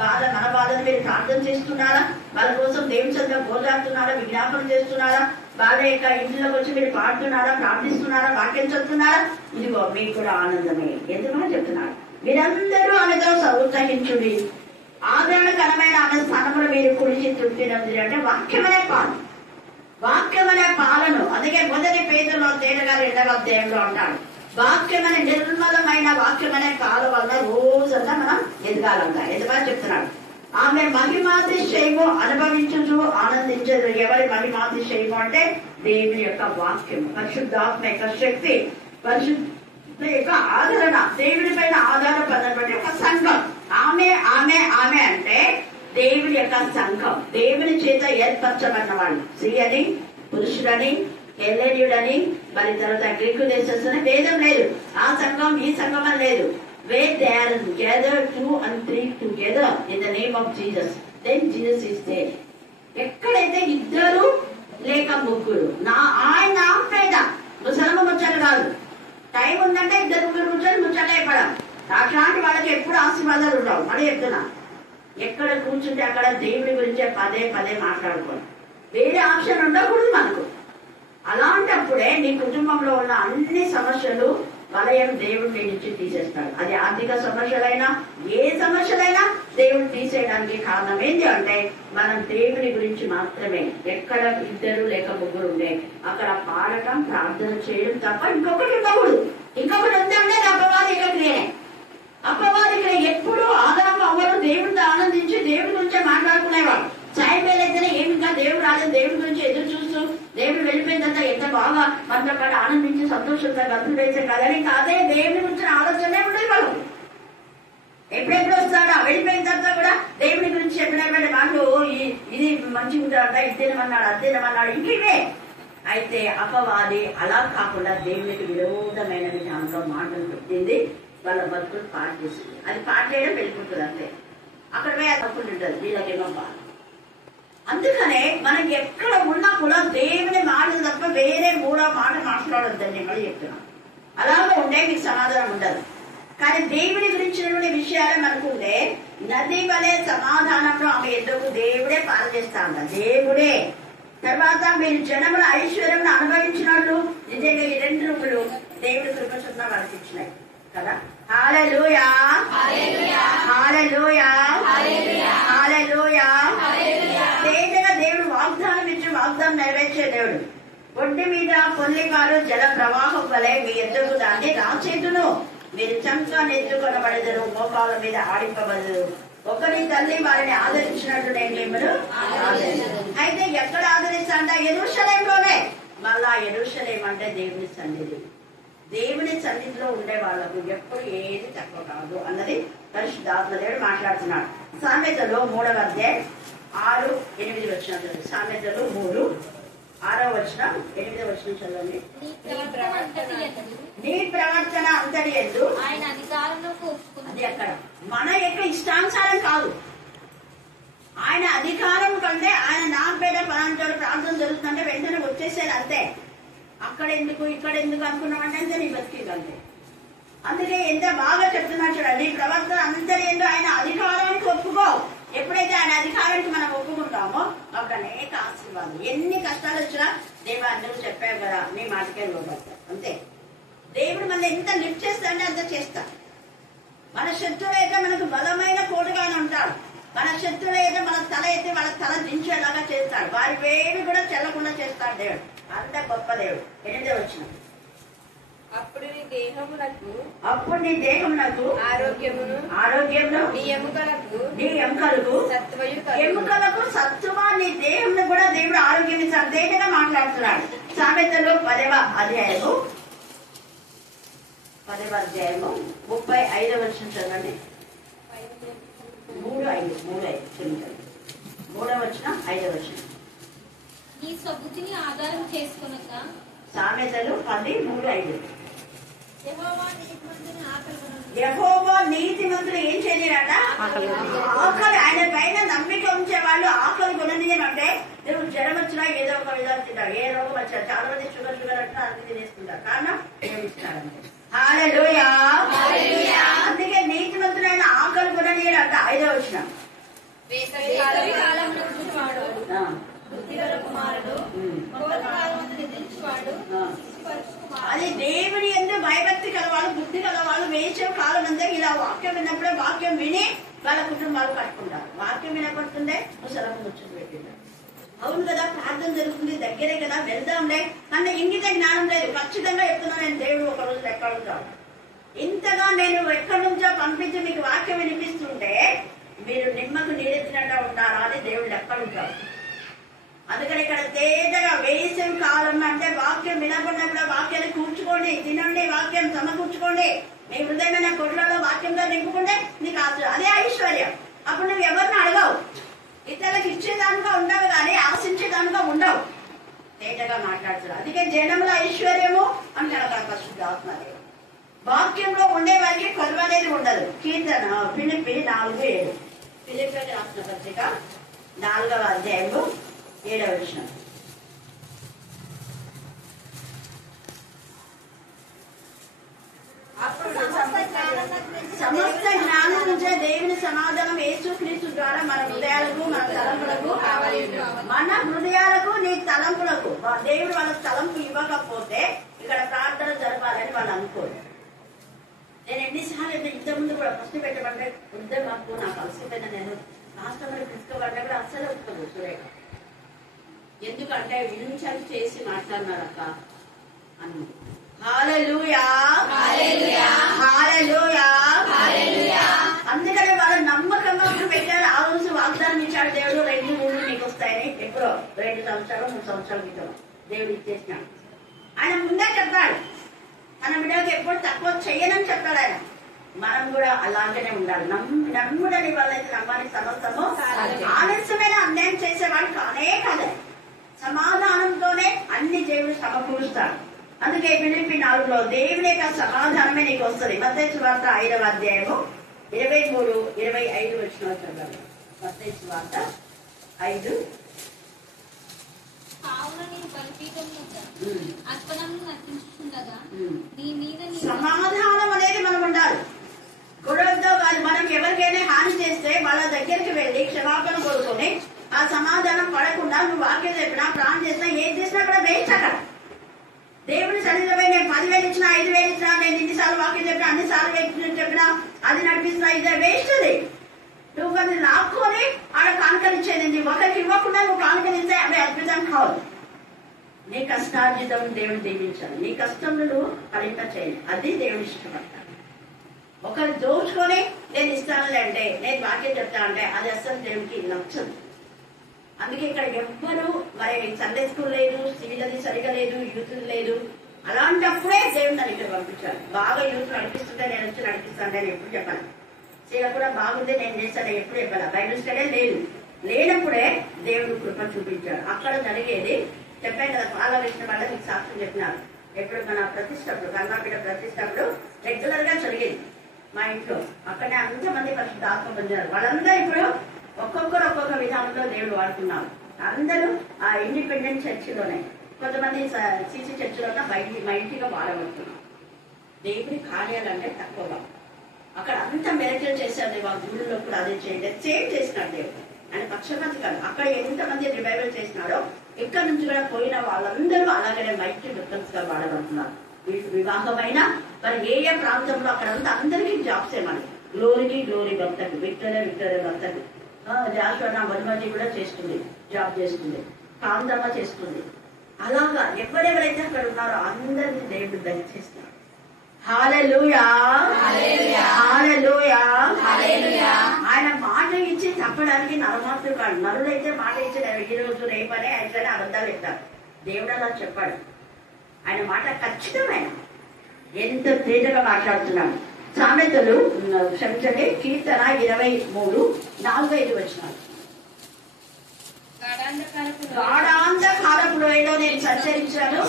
బాధ మన బాధను మీరు ప్రార్థన చేస్తున్నారా? వాళ్ళ కోసం దేవుని చెంత పోరాడుతున్నారా? విజ్ఞాపనం చేస్తున్నారా? వాళ్ళ యొక్క ఇంట్లోకి వచ్చి మీరు పాడుతున్నారా, ప్రార్థిస్తున్నారా, వాక్యం చెప్తున్నారా? ఇదిగో మీకు కూడా ఆనందమే. ఎందుకని చెప్తున్నాడు, మీరందరూ ఆమెతో ఉత్సహించుడి, ఆదరణకరమైన ఆమె స్థానంలో మీరు కుడిచి తృప్తి నంది. అంటే వాక్యం అనే పాలను. అందుకే మొదటి పేజీలో తేటగా 2వ అధ్యాయంలో అంటాడు, వాక్యం అనే నిర్మలమైన వాక్యం అనే పాల వల్ల రోజంతా మనం ఎదగాలంట. ఎదగాలని చెప్తున్నాడు. ఆమె మహిమాతిశయము అనుభవించుచు ఆనందించదు. ఎవరి మహిమాతిశయము అంటే దేవుని యొక్క వాక్యం, పరిశుద్ధాత్మ యొక్క శక్తి, పరిశుద్ధ యొక్క ఆదరణ, దేవుడి పైన ఆధారపడినటువంటి ఒక సంఘం. ఆమె ఆమె ఆమె అంటే దేవుడి యొక్క సంఘం, దేవుని చేత ఏర్పరచబడిన వాళ్ళు. స్త్రీ అని, పురుషుడని, హెల్లెనీయుడని, మరి తర్వాత గ్రీకు దేశస్తుని భేదం లేదు. ఆ సంఘం ఈ సంఘం అని లేదు. Where they are gathered 2 and 3 together in the name of Jesus, then Jesus is there. ఎక్కడైతే ఇద్దరు లేక ముగ్గురు, ఆయన పేద ముసలమ్మ ముచ్చట కాదు. టైం ఉందంటే 2 ముగ్గురు ముచ్చట అయిపోవడం. అట్లాంటి వాళ్ళకి ఎప్పుడు ఆశీర్వాదాలు ఉండవు. మళ్ళీ చెప్తున్నా, ఎక్కడ కూర్చుంటే అక్కడ దేవుడి గురించే పదే మాట్లాడుకోండి. వేరే ఆప్షన్ ఉండకూడదు మనకు. అలాంటప్పుడే నీ కుటుంబంలో ఉన్న అన్ని సమస్యలు వలయం దేవుడు నీ నుంచి తీసేస్తాడు. అది ఆర్థిక సమస్యలైనా ఏ సమస్యలైనా దేవుడు తీసేయడానికి కారణం ఏంటి అంటే మనం దేవుని గురించి మాత్రమే. ఎక్కడ 2 లేక 3 ఉండే అక్కడ పాడటం, ప్రార్థన చేయడం తప్ప ఇంకొకటి ఉండకూడదు. ఇంకొకటి ఉందంటే అపవాదిక క్రియనే. అపవాదిక ఎప్పుడు ఆదాము అవ్వరు దేవుడితో ఆనందించి దేవుడి గురించే మాట్లాడుకునేవాడు. సాయిబేలైతే దేవుడు రాలేదు, దేవుడి గురించి ఎదురు చూస్తూ దేవుడు వెళ్ళిపోయిందంట ఎంత బాగా మనతో పాటు ఆనందించి సంతోషంగా గంతులు వేసే కదని కాదే దేవుడి గురించి ఆలోచనే ఉండేది వాళ్ళు. ఎప్పుడెప్పుడు వస్తాడా వెళ్ళిపోయిన తర్వాత కూడా దేవుడి గురించి చెప్పినటువంటి మాటలు ఇది మంచిగా ఉంటాడంట, ఇది తినమన్నాడు, అది తినమన్నాడు, ఇంకేవే. అయితే అపవాది అలా కాకుండా దేవునికి విరోధమైన విధానంలో మాటలు పెట్టింది, వాళ్ళ బతుకులు పాటు చేసింది. అది పాటు చేయడం వెళ్ళిపోతుంది అంతే, అక్కడ పోయి అది తప్పులు ఉంటుంది, వీళ్ళకేమో బాధ. అందుకనే మనకి ఎక్కడ ఉన్నా కూడా దేవుని మాటలు తప్ప వేరే మూడో మాట మాట్లాడొద్దని నేను మళ్ళీ చెప్తున్నాను. అలాగే ఉండే మీకు సమాధానం ఉండదు. కానీ దేవుడి గురించినటువంటి విషయాలు మనకుంటే నది వలె సమాధానంలో ఆమె ఎందుకు దేవుడే పాలు చేస్తా ఉంటా, దేవుడే. తర్వాత మీరు జనముల ఐశ్వర్యం అనుభవించినట్లు నిజంగా ఈ 2 రూపులు దేవుడి కృపచొప్పున వాళ్ళకి ఇచ్చినాయి కదా. హల్లెలూయా, హల్లెలూయా, హల్లెలూయా. తేజగా దేవుడు వాగ్దానం ఇచ్చి వాగ్దానం నెరవేర్చే దేవుడు. ఒడ్డు మీద పొల్లికాలు జల ప్రవాహం వలె మీ ఎద్దుకు దాన్ని రాచేతును, మీరు చంకా నెత్తుకొనబడెదరు, మోకాల మీద ఆడింపబడదు. ఒకరి తల్లి వారిని ఆదరించినట్టు నేను మిమ్మల్ని అయితే ఎక్కడ ఆదరిస్తాంట? యెరూషలేములోనే. మళ్ళా యెరూషలేం అంటే దేవుని సన్నిధి. దేవుని సన్నిధిలో ఉండే వాళ్ళకు ఎప్పుడు ఏది తక్కువ కాదు అన్నది పరిశుద్ధాత్మ దేవుడు మాట్లాడుతున్నాడు. సామెతలు 3వ అధ్యాయం 6-8 వచనాలు. సామెతలు 3:6-8 చదవండి. నీ ప్రవర్తన అంతటి యందు ఆయన అధికారంలోకి అది అక్కడ మన యొక్క ఇష్టానుసారం కాదు, ఆయన అధికారం కంటే ఆయన నా పేద పలాంటి ప్రార్థన జరుగుతుందంటే వెంటనే వచ్చేసేది అంతే. అక్కడ ఎందుకు ఇక్కడ ఎందుకు అనుకున్నామంటే అంతే నీ బతికిందంతే. అందుకే ఎంత బాగా చెప్తున్నాడు చూడండి, ప్రవర్తన అంతటి యందు ఆయన అధికారానికి ఒప్పుకో. ఎప్పుడైతే ఆయన అధికారానికి మనం ఒప్పుకుంటామో అప్పుడు అనేక ఆశీర్వాదం. ఎన్ని కష్టాలు వచ్చినా దేవా నువ్వు చెప్పావు కదా, నీ మాటకే లోపడతా అంతే. దేవుడు మన ఎంత లిఫ్ట్ చేస్తాడో అంత చేస్తా. మన శత్రువు అయితే మనకు బలమైన కోటగానే ఉంటాడు. మన శత్రువు అయితే మన తల అయితే వాళ్ళ తల దించేలాగా చేస్తాడు. వారి వేడి కూడా చెల్లకుండా చేస్తాడు దేవుడు. అంత గొప్ప దేవుడు. 8వ వచనం. అప్పుడు నీ దేహమునకు ఆరోగ్యమును నీ ఎముకలకు ఎముకలకు సత్తువా నీ దేహంలో కూడా దేవుడు ఆరోగ్యం ఇస్తాడు. దేనిగా మాట్లాడుతున్నాడు. సామెతలు 10వ అధ్యాయము 35వ వచనం చదవండి. 3:5 వచనం 5వ వచనం. నీ స్వబుద్ధిని ఆధారం చేసుకొనక సామెతలు 10:3-5. యెహోవా యెహోవా నీతిమంతుని నీతిమంతులు ఏం చేయలేరట? ఆకలి. ఆయన పైన నమ్మిక ఉంచే వాళ్ళు ఆకలి కొననీయమంటే నువ్వు జ్వరం వచ్చినా ఏదో ఒక విధాలు తింటారు. ఏ రోగం వచ్చినా చాలా మంది షుగర్ అంటున్నా అన్ని తినేస్తుంటారు. కారణం ఏమిస్తారంటే హల్లెలూయా. అందుకే నీతిమంతులైన ఆకలి కొననీయరంట. 5వ వచనం. వేసవి కాలమున పుట్టువాడు బుద్ధిగల కుమారుడు, కోపకాలమందు నిద్రించువాడు అది దేవుని యందు భయభక్తి కలవాళ్ళు, బుద్ధి కలవాళ్ళు వేసవి కాలం అంతా ఇలా వాక్యం విన్నప్పుడే వాక్యం విని వాళ్ళ కుటుంబాలు కట్టుకుంటారు. వాక్యం వినపడుతుందే ముసలమ్మ ముచ్చట్లు పెట్టింది. అవును కదా, ప్రార్థన జరుగుతుంది, దగ్గరే కదా, వెళ్దాంలే అన్న ఇంగిత జ్ఞానం లేదు. ఖచ్చితంగా చెప్తున్నాను నేను, దేవుడు ఒక రోజు ఎక్కడుంటాడు. ఇంతగా నేను ఎక్కడి నుంచో పంపించి మీకు వాక్యం వినిపిస్తుంటే మీరు నిమ్మకు నీరెత్తినట్టు ఉంటారా అని దేవుడు ఎక్కడుంటాడు. అందుకని ఇక్కడ తేజగా వేసవి కాలం అంటే వాక్యం వినపడినప్పుడు వాక్యాన్ని కూర్చుకోండి, తినండి, వాక్యం సమకూర్చుకోండి. మీ హృదయమైన కొట్లలో వాక్యంగా నింపుకుంటే నీకు అదే ఐశ్వర్యం. అప్పుడు నువ్వు ఎవరిని అడగవు, ఇతరులకు ఇచ్చేదానిగా ఉండవు కానీ ఆశించేదానిగా ఉండవు. తేజగా మాట్లాడుతున్నారు. అందుకే జనముల ఐశ్వర్యము అంటారు పరిశుద్ధాత్మ. వాక్యంలో ఉండే వారికి కొలువ అనేది ఉండదు. కీర్తన ఫిలిప్పి 4:7. ఫిలిప్పీకి రాసిన పత్రిక 4వ అధ్యాయము 7వ వచనం. సమస్త జ్ఞానం నుంచే దేవుని సమాధానం యేసుక్రీస్తు ద్వారా మన హృదయాలకు మన తలంపులకు మన హృదయాలకు నీ తలంపులకు దేవుడు వాళ్ళ తలంపు ఇవ్వకపోతే ఇక్కడ ప్రార్థన జరపాలని వాళ్ళు అనుకోరు. నేను ఎన్నిసార్లు ఇంతకుముందు కూడా ఫస్ట్ పెట్టబడ్డే మాకు నాకు అలసిపోయిన నేను రాష్ట్రంలో తీసుకోబడ్డా కూడా అస్సలు ఒప్పుకోదు సురేఖ. ఎందుకంటే వినించాలి చేసి మాట్లాడినారు అక్క అని. హల్లెలూయా, హల్లెలూయా, హల్లెలూయా. అందుకని వాళ్ళు నమ్మకంగా పెట్టారు. ఆ రోజు వాగ్దానం ఇచ్చాడు దేవుడు 2-3 మీకు వస్తాయని. ఎప్పుడో 2 సంవత్సరాలు 3 సంవత్సరాల క్రితం దేవుడు ఇచ్చేసినాడు. ఆయన ముందే చెప్పాడు, మన బిడ్డలకు ఎప్పుడు తక్కువ చెయ్యనని చెప్పాడు ఆయన. మనం కూడా అలాగనే ఉండాలి. నమ్ముడని వాళ్ళైతే నమ్మని సమస్తము ఆలస్యమైన అన్యాయం చేసేవాడు కానే కాదే. సమాధానంతోనే అన్ని దేవుడు సమకూరుస్తాడు. అందుకే ఫిలిప్పీ 4లో దేవుని యొక్క సమాధానమే నీకు వస్తుంది. మత్తయి సువార్త 5వ అధ్యాయము 23, 25 వచ్చిన చదవాలి. మత్తయి సువార్త 5. సమాధానం అనేది మనం ఉండాలి. గొడవతో కాదు. మనం ఎవరికైనా హాని చేస్తే వాళ్ళ దగ్గరికి వెళ్ళి క్షమాపణ కోరుకొని ఆ సమాధానం పడకుండా నువ్వు వాక్యం చెప్పినా ప్రాణం చేసినా ఏం చేసినా కూడా వేస్ట్. అక్కడ దేవుని సన్నిధిలో నేను 10,000 ఇచ్చినా 5,000 ఇచ్చినా, నేను ఇన్నిసార్లు వాక్యం చెప్పినా అన్నిసార్లు చెప్పినా అది నడిపిస్తున్నా, ఇదే వేస్ట్. అది నువ్వు అది లాక్కొని ఆడ కానుకలిచ్చేది. ఒకరికి ఇవ్వకుండా నువ్వు కానుకలిస్తే అవి అద్భుతం కావాలి. నీ కష్టార్జితం దేవుడు దీవించాలి. నీ కష్టంలో నువ్వు ఫలింప చేయాలి. అది దేవుడు ఇష్టపడతాడు. ఒకరు దోచుకొని నేను ఇస్తానులే అంటే, నేను వాక్యం చెప్తా అంటే అది అసలు దేవుడికి నచ్చదు. అందుకే ఇక్కడ ఎవ్వరు మరి సండే స్కూల్ లేదు, సివిల్ అది సరిగా లేదు, యూత్ లేదు. అలాంటప్పుడే దేవుడు నన్ను ఇక్కడ పంపించాడు. బాగా యూత్ నడిపిస్తుంటే నేను వచ్చి నడిపిస్తాను నేను ఎప్పుడు చెప్పాను. సీల కూడా బాగుంది నేను చేస్తాను ఎప్పుడు చెప్పాను. బైబిల్ స్టడీ లేదు. లేనప్పుడే దేవుడు కృప చూపించాడు. అక్కడ జరిగేది చెప్పాను కదా, పాల వేసిన వాళ్ళ మీకు సాక్ష్యం చెప్పినారు. ఎప్పుడు మన ప్రతిష్టప్పుడు కర్ణాపేట ప్రతిష్టప్పుడు రెగ్యులర్ గా జరిగేది మా ఇంట్లో. అక్కడనే అంతమంది పరిశుద్ధ ఆత్మ పొందారు. వాళ్ళందరూ ఇప్పుడు ఒక్కొక్కరు ఒక్కొక్క విధానంలో దేవుడు వాడుతున్నారు. అందరూ ఆ ఇండిపెండెంట్ చర్చిలోనే, కొంతమంది సిసి చర్చిలోనే మా ఇంటిగా వాడబడుతున్నారు. దేవుడి కార్యాలంటే తక్కువగా అక్కడ అంత మెరకలు చేశారు. వాళ్ళ గుళ్ళలో కూడా అదే చేయండి, సేమ్ చేసినాడు దేవుడు. ఆయన పక్షపాతి కాదు. అక్కడ ఎంతమంది రివైవల్ చేసినారో ఇక్కడ నుంచి కూడా పోయిన వాళ్ళందరూ అలాగనే మైకి డిఫరెన్స్ గా వాడబడుతున్నారు. వివాహమైన మరి ఏ ప్రాంతంలో అక్కడంతా అందరికీ జాబ్సే. మనకి గ్లోరీ భక్తకు, విక్టోరియా భక్తకు, జాషువా మధుమతి కూడా చేస్తుంది, జాబ్ చేస్తుంది, కాంతమ్మ చేస్తుంది. అలాగా ఎవరెవరైతే అక్కడ ఉన్నారో అందరినీ దేవుడు దయచేస్తున్నారు. హల్లెలూయా, హల్లెలూయా, హల్లెలూయా. ఆయన మాట ఇచ్చి తప్పడానికి నరమాత్రుడు కాదు. నరులైతే మాట ఇచ్చి ఈ రోజు రేపనే అయితే అబద్ధాలు చెప్తారు. దేవుడు అలా చెప్పాడు. ఆయన మాట ఖచ్చితమైన ఎంత తేజగా మాట్లాడుతున్నాడు. సామెతలు క్షమించండి, కీర్తన 23, 4-5 వచనాలు. గాఢాంధకారపు లోయలో నేను సంచరించాను,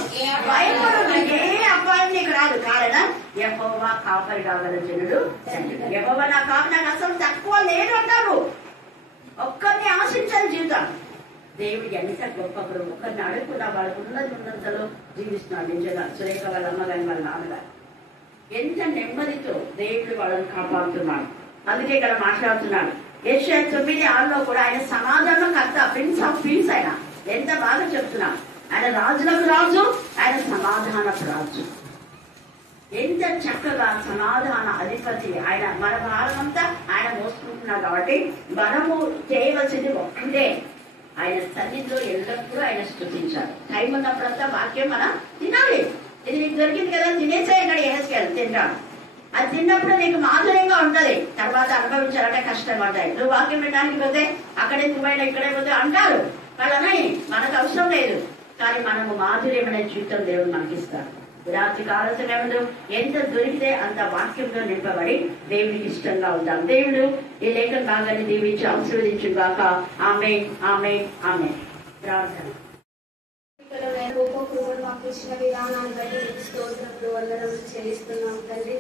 భయపడు ఏ అపాయం నీకు రాదు. కారణం యెహోవా కాపరి కాగల జనుడు. యెహోవా నా కాపరి, నాకు అసలు తక్కువ లేదు అంటారు. ఒక్కరిని ఆశించాలి జీవితం. దేవుడు ఎంత గొప్పప్పుడు ఒకరిని అడుగుకున్న వాళ్ళకు ఉన్నంతలో జీవిస్తున్నాడు. నిజంగా సురేఖ వాళ్ళ అమ్మగారి వాళ్ళ నాన్నగారు ఎంత నెమ్మదితో దేవుడు వాళ్ళని కాపాడుతున్నాడు. అందుకే ఇక్కడ మాట్లాడుతున్నాడు. యెషయా 9:6లో కూడా ఆయన సమాధానం కర్త, ప్రిన్స్ ఆఫ్ పీస్. ఆయన ఎంత బాగా చెప్తున్నాడు. ఆయన రాజులకు రాజు, ఆయన సమాధానపు రాజు. ఎంత చక్కగా సమాధాన అధిపతి ఆయన. మన భారమంతా ఆయన మోసుకుంటున్నాడు. కాబట్టి మనము చేయవలసింది ఒక్కటే, ఆయన సన్నిధిలో ఎల్లప్పుడూ ఆయన స్తుతించాలి. టైం ఉన్నప్పుడంతా వాక్యం మనం తినాలి. ఇది నీకు దొరికింది కదా, తినేసేయండి, ఎహెస్కేల్ తింటాడు. అది తిన్నప్పుడు నీకు మాధుర్యంగా ఉంటది. తర్వాత అనుభవించాలంటే కష్టం పడతాయి. నువ్వు వాక్యం వినడానికి పోతే అక్కడే నువ్వైనా ఇక్కడే పోతే అంటారు వాళ్ళని. మనకు అవసరం లేదు. కానీ మనము మాధుర్యమైన జీవితం దేవుడు మనకిస్తాడు. రాత్రి కాల సమయంలో ఎంత దొరికితే అంత వాక్యంలో నింపబడి దేవుడికి ఇష్టంగా ఉంటాం. దేవుడు ఈ లేఖన భాగాన్ని దీవించి ఆశీర్వదించును గాక. ఆమేన్, ఆమేన్, ఆమేన్. ప్రార్థన. మాకు ఇచ్చిన విధానాన్ని బట్టి స్తోత్రములు వందనములు చెల్లిస్తున్నాం తండ్రి.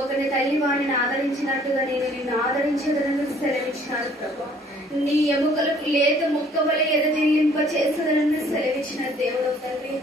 ఒకరి తల్లి వాడిని ఆదరించినట్టుగా నేను నిన్ను ఆదరించదనని సెలవిచ్చినారు ప్రభు. నీ ఎముకలకు లేత మొక్క వలె ఎదజిల్లింప చేసేదనని సెలవిచ్చిన దేవుడు తండ్రి.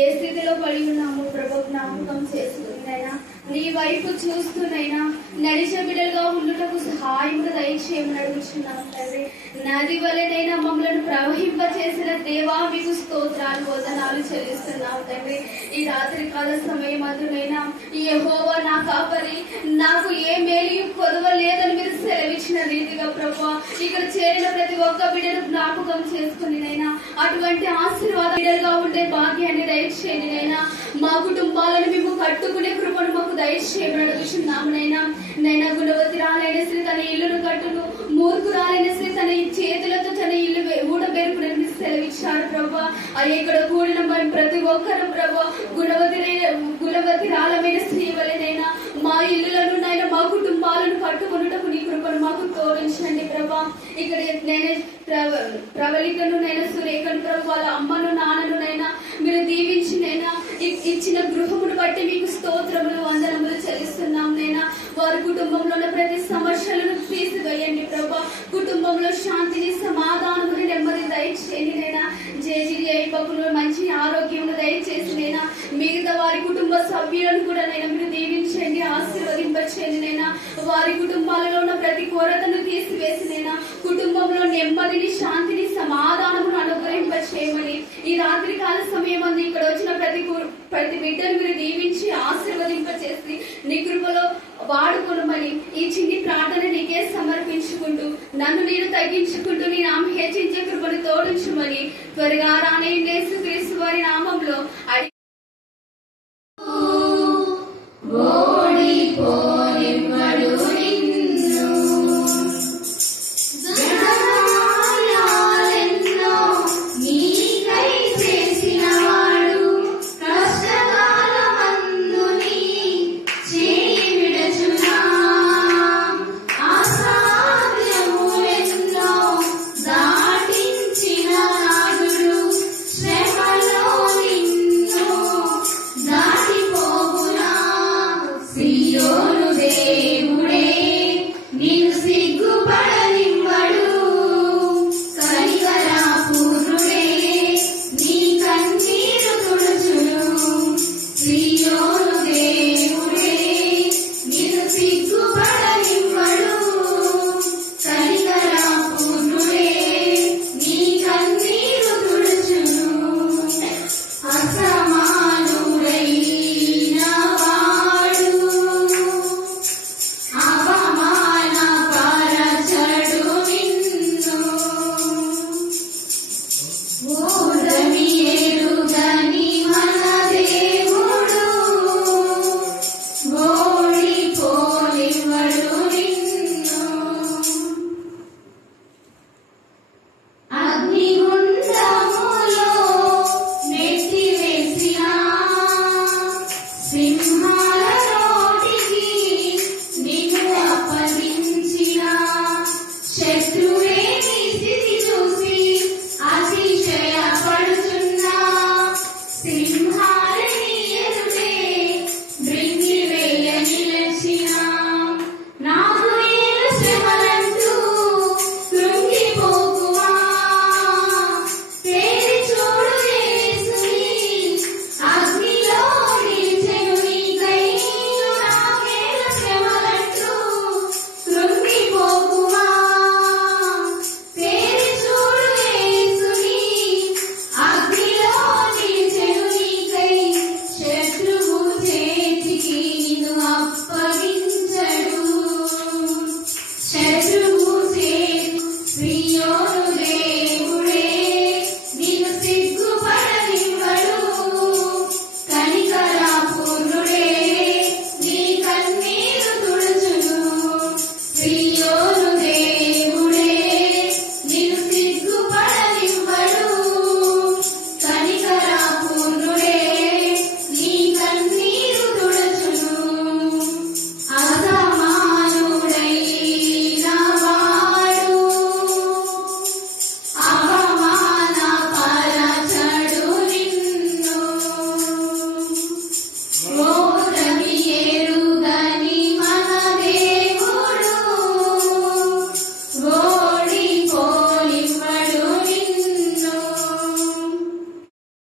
ఏ స్థితిలో పడి ఉన్నాము ప్రభు జ్ఞాపకం చేసుకున్నైనా, నీ వైపు చూస్తూనైనా నడిచే బిడ్డలుగా ఉండుటకు సహాయములు దయచేయమని అడుగుచున్నాం తండ్రి. నది వలెనైనా మమ్మల్ని ప్రవహింప చేసిన దేవా మీకు స్తోత్రాలు వందనాలు చెల్లిస్తున్నాం తండ్రి. ఈ రాత్రి కాల సమయం అందునైనా యెహోవా నా కాపరి, నాకు ఏ మేలు కొదవ లేదని మీరు సెలవిచ్చిన రీతిగా ప్రభు ఇక్కడ చేరిన ప్రతి ఒక్క బిడ్డను జ్ఞాపకం చేసుకుని నైనా అటువంటి ఆశీర్వాద బిడ్డలుగా ఉండే భాగ్యాన్ని దయచేయండి నైనా. మా కుటుంబాలను మేము కట్టుకునే కృపను మాకు దయచేయమని అడుగుచున్నామునైనా. నైనా గుణవతిరాలైన శ్రీ తన ఇల్లును కట్టును, మూర్ఖురాలైన శ్రీ తన చేతులతో తన ఇల్లు ఊడబెరుకునని సెలవి ఇచ్చారు ప్రభా. ఇక్కడ కూడిన ప్రతి ఒక్కరు ప్రభా గుణవతిరాలమైన స్త్రీ వలెనైనా మా ఇల్లులను నైనా మా కుటుంబాలను కట్టుకున్నటకు నీ కృపను మాకు తోడించండి ప్రభా. ఇక్కడ నేను ప్రవళికను నైనా సురేఖను ప్రభు వాళ్ళ అమ్మను నాన్నను నైనా మీరు దీవించి నైనా ఇచ్చిన గృహమును బట్టి మీకు స్తోత్రములు వందనములు చెల్లిస్తున్నాం నైనా. వారి కుటుంబంలో ఉన్న ప్రతి సమస్యలను తీసివేయండి ప్రభా. కుటుంబంలో శాంతిని సమాధానముని నెమ్మది దయచేయండి నైనా. జేజీడి అయిపోకులు మంచి ఆరోగ్యమును దయచేసి నైనా మిగతా వారి కుటుంబ సభ్యులను కూడా నైనా మీరు దీవించండి, ఆశీర్వదింపచేయండి నైనా. వారి కుటుంబాలలో ఉన్న ప్రతి కొరతను తీసివేసి నైనా కుటుంబంలో నెమ్మదిని శాంతిని సమాధానమును అనుగ్రహింపచేయమని ఈ రాత్రి కాల సమయం అందు ఇక్కడ వచ్చిన ప్రతి బిడ్డను మీరు దీవించి ఆశీర్వదింపచేసి నీ కృపలో వాడుకొనమని ఈ చిన్ని ప్రార్థన నీకే సమర్పించుకుంటూ నన్ను నేను తగ్గించుకుంటూ నీ నామం హెచ్చించే కృపను తోడించమని త్వరగా రానే యేసుక్రీస్తు వారి నామంలో